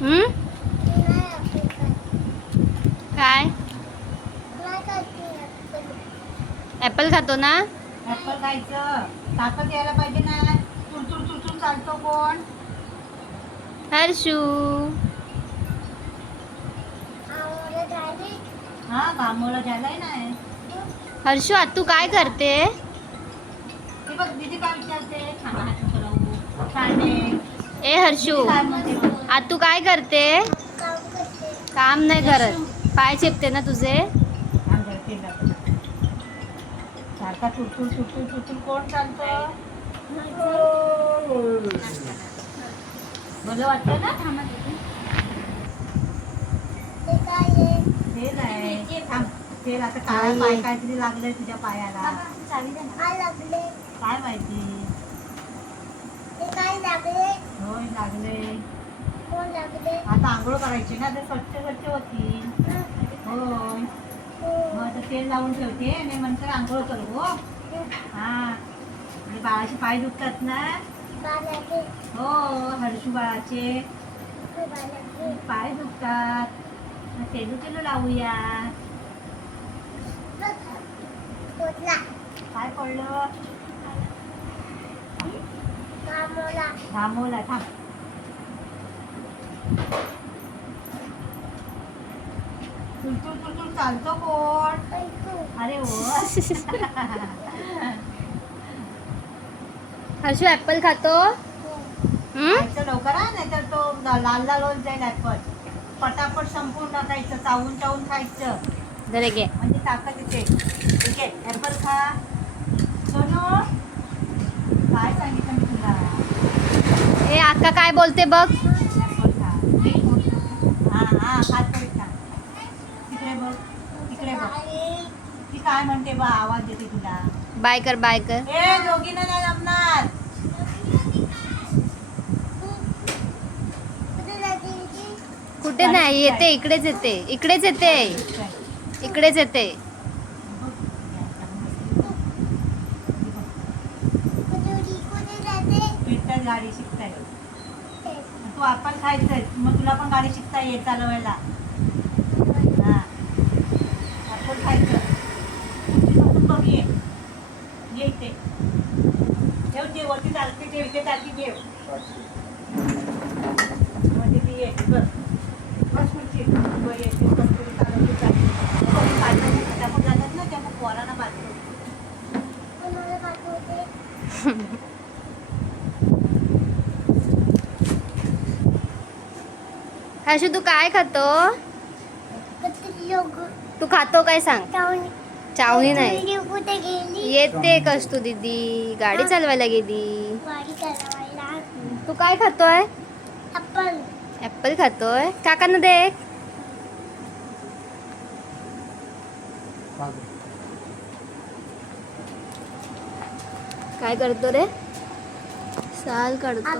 हम्म. काय ऍपल खातो ना? ऍपल खायचं, ताकद यायला पाहिजे ना. तुरतुर तुरतुर चालतो कोण? हर्षू. हा घामोला झालाय ना. हर्षू आज तू काय करते? हे बघ दीदी काय विचारते, खाना हात करावं सांडे. ए हर्षू, दीदी काय म्हणते बघ. आज तू काय करते? काम नाही करत, पाय चेपते ना तुझे. अंदर केला सारखा तुरतुर तुरतुर तुरतुर कोण चालतं? बरं वाटतं ना. तेल आहे, थांब. तेल आता काळा पाय काहीतरी लागलंय तुझ्या पायाला. काय माहिती. होय लागले. आता आंघोळ करायची ना, ते स्वच्छ स्वच्छ होतील. होय मग आता तेल लावून ठेवते आणि नंतर आंघोळ करू. हो हा. आणि बाळाचे पाय दुखतात ना. हो हर्षू बाळाचे पाय दुखतात. मग तेलू तेलू लावूया. काय पडलं? घामोला थांब. तुलतुल तुलतुल चालतो कोण? अरे हो. हर्षू ऍपल खातो? खायचं लवकर हा, नाही तर तो लाल लाल होऊन जाईल ऍपल. पटापट संपून टाकायचं, चावून चावून खायचं. जरे घे. म्हणजे ताकद येते. ठीक आहे ऍपल खा. सोनू काय सांगितलं मी तुला? ए अक्का काय बोलते बघ. ऍपल खा. हा हा हात परत खा. तिकडे बघ, तिकडे बघ. ती काय म्हणते बा, आवाज देते तुला. बाय कर, बाय कर. ए दोघींना नाही जमणार. कुठे नाही येते, इकडेच येते, इकडेच येते, इकडेच येते. गाडी शिकताय तू. आपण खायचंय मग तुला पण गाडी शिकता येईल चालवायला. हा आपण खायचं. बघ ये इथे ठेव, ते वरती चालते ठेव, इथे चालती ठेव. मध्ये ती ये बस बस खुर्ची वर येते कस्तुरी चालवली चालते. त्यामुळे जातात ना, त्यामुळे पोरांना बांधतो. हर्षू तू काय खातो? तू खातो काय सांग? चावणी नाही येते. कस्तू दीदी गाडी चालवायला गेली. तू काय खातोय? ऍपल खातोय. काकांना दे. काय करतो रे? साल काढतो.